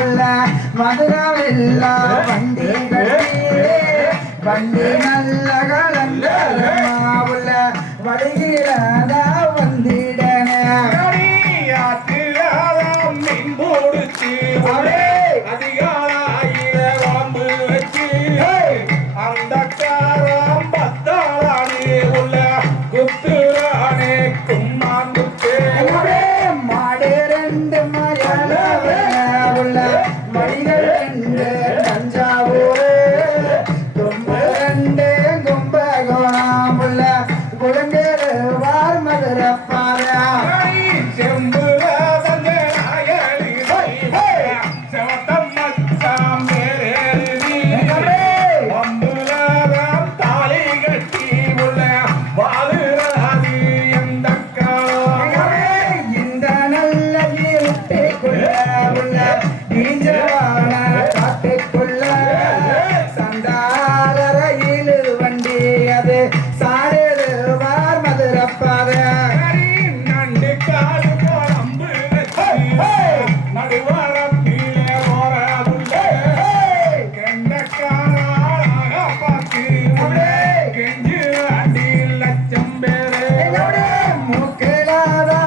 உள்ள மதுராவெல்லாம் வண்டி வண்டி நல்ல கலந்த உள்ள வடுகிறாதா மனிதர் என்ற நஞ்சா சாரே சாரே தேவார் மதுரப்பாக நண்டு கால